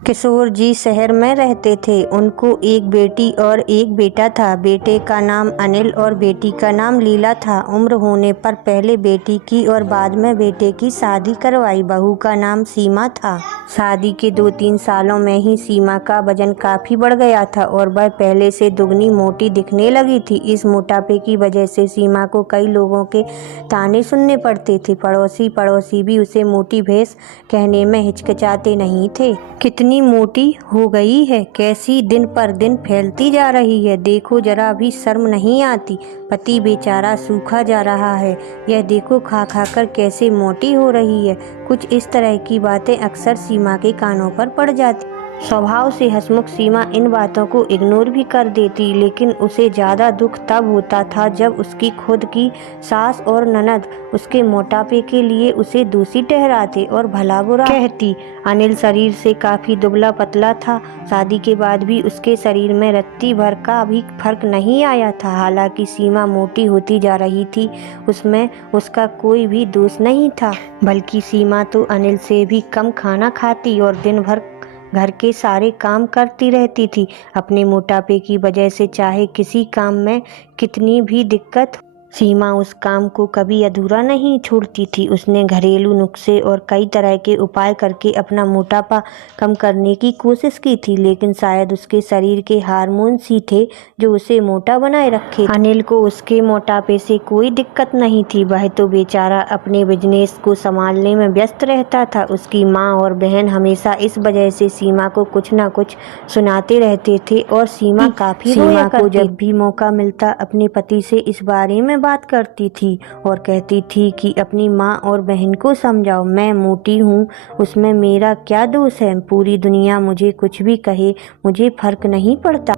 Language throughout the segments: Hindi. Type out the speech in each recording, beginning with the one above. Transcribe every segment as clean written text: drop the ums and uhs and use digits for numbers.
किशोर जी शहर में रहते थे। उनको एक बेटी और एक बेटा था। बेटे का नाम अनिल और बेटी का नाम लीला था। उम्र होने पर पहले बेटी की और बाद में बेटे की शादी करवाई। बहू का नाम सीमा था। शादी के 2-3 सालों में ही सीमा का वजन काफ़ी बढ़ गया था और वह पहले से दुगनी मोटी दिखने लगी थी। इस मोटापे की वजह से सीमा को कई लोगों के ताने सुनने पड़ते थे। पड़ोसी भी उसे मोटी भैंस कहने में हिचकिचाते नहीं थे। कितनी मोटी हो गई है, कैसी दिन पर दिन फैलती जा रही है, देखो जरा भी शर्म नहीं आती। पति बेचारा सूखा जा रहा है, यह देखो खा खा कर कैसे मोटी हो रही है। कुछ इस तरह की बातें अक्सर सीमा के कानों पर पड़ जाती। स्वभाव से हंसमुख सीमा इन बातों को इग्नोर भी कर देती, लेकिन उसे ज़्यादा दुख तब होता था जब उसकी खुद की सास और ननद उसके मोटापे के लिए उसे दोषी ठहराते और भला बुरा कहती। अनिल शरीर से काफ़ी दुबला पतला था। शादी के बाद भी उसके शरीर में रत्ती भर का भी फर्क नहीं आया था। हालांकि सीमा मोटी होती जा रही थी, उसमें उसका कोई भी दोष नहीं था, बल्कि सीमा तो अनिल से भी कम खाना खाती और दिन भर घर के सारे काम करती रहती थी। अपने मोटापे की वजह से चाहे किसी काम में कितनी भी दिक्कत, सीमा उस काम को कभी अधूरा नहीं छोड़ती थी। उसने घरेलू नुस्खे और कई तरह के उपाय करके अपना मोटापा कम करने की कोशिश की थी, लेकिन शायद उसके शरीर के हार्मोन्स ही थे जो उसे मोटा बनाए रखे। अनिल को उसके मोटापे से कोई दिक्कत नहीं थी, वह तो बेचारा अपने बिजनेस को संभालने में व्यस्त रहता था। उसकी माँ और बहन हमेशा इस वजह से सीमा को कुछ न कुछ सुनाते रहते थे और सीमा को जब भी मौका मिलता अपने पति से इस बारे में बात करती थी और कहती थी कि अपनी माँ और बहन को समझाओ, मैं मोटी हूँ, उसमें मेरा क्या दोष है। पूरी दुनिया मुझे कुछ भी कहे, मुझे फर्क नहीं पड़ता,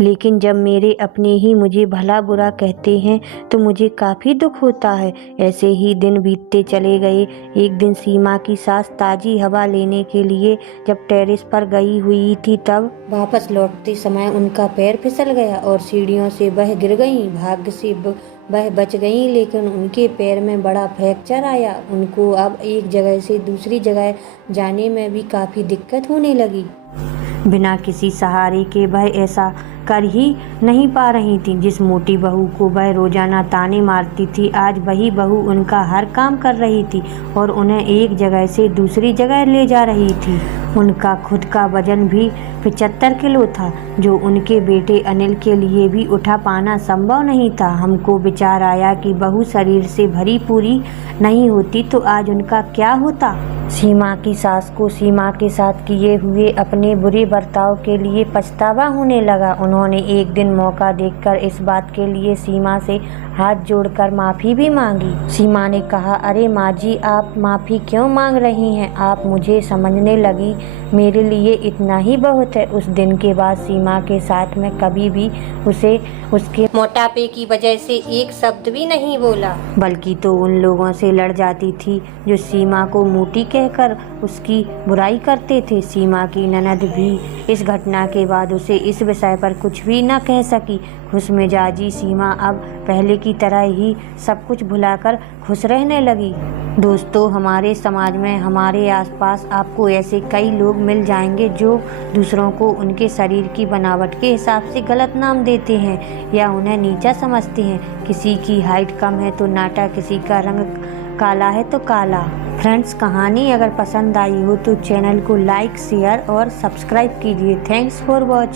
लेकिन जब मेरे अपने ही मुझे भला बुरा कहते हैं तो मुझे काफ़ी दुख होता है। ऐसे ही दिन बीतते चले गए। एक दिन सीमा की सास ताज़ी हवा लेने के लिए जब टेरेस पर गई हुई थी, तब वापस लौटते समय उनका पैर फिसल गया और सीढ़ियों से वह गिर गईं। भाग्य से वह बच गईं, लेकिन उनके पैर में बड़ा फ्रैक्चर आया। उनको अब एक जगह से दूसरी जगह जाने में भी काफ़ी दिक्कत होने लगी। बिना किसी सहारे के वह ऐसा कर ही नहीं पा रही थी। जिस मोटी बहू को वह रोजाना ताने मारती थी, आज वही बहू उनका हर काम कर रही थी और उन्हें एक जगह से दूसरी जगह ले जा रही थी। उनका खुद का वजन भी 75 किलो था, जो उनके बेटे अनिल के लिए भी उठा पाना संभव नहीं था। हमको विचार आया कि बहू शरीर से भरी पूरी नहीं होती तो आज उनका क्या होता। सीमा की सास को सीमा के साथ किए हुए अपने बुरे बर्ताव के लिए पछतावा होने लगा। उन्होंने एक दिन मौका देखकर इस बात के लिए सीमा से हाथ जोड़कर माफ़ी भी मांगी। सीमा ने कहा, अरे माँ जी, आप माफ़ी क्यों मांग रही हैं? आप मुझे समझने लगी, मेरे लिए इतना ही बहुत है। उस दिन के बाद सीमा के साथ में कभी भी उसे उसके मोटापे की वजह से एक शब्द भी नहीं बोला, बल्कि तो उन लोगों से लड़ जाती थी जो सीमा को मोटी कहकर उसकी बुराई करते थे। सीमा की ननद भी इस घटना के बाद उसे इस विषय पर कुछ भी न कह सकी। खुशमिजाजी सीमा अब पहले की तरह ही सब कुछ भुलाकर खुश रहने लगी। दोस्तों, हमारे समाज में, हमारे आसपास आपको ऐसे कई लोग मिल जाएंगे जो दूसरों को उनके शरीर की बनावट के हिसाब से गलत नाम देते हैं या उन्हें नीचा समझते हैं। किसी की हाइट कम है तो नाटा, किसी का रंग काला है तो काला। फ्रेंड्स, कहानी अगर पसंद आई हो तो चैनल को लाइक, शेयर और सब्सक्राइब कीजिए। Thanks for watching.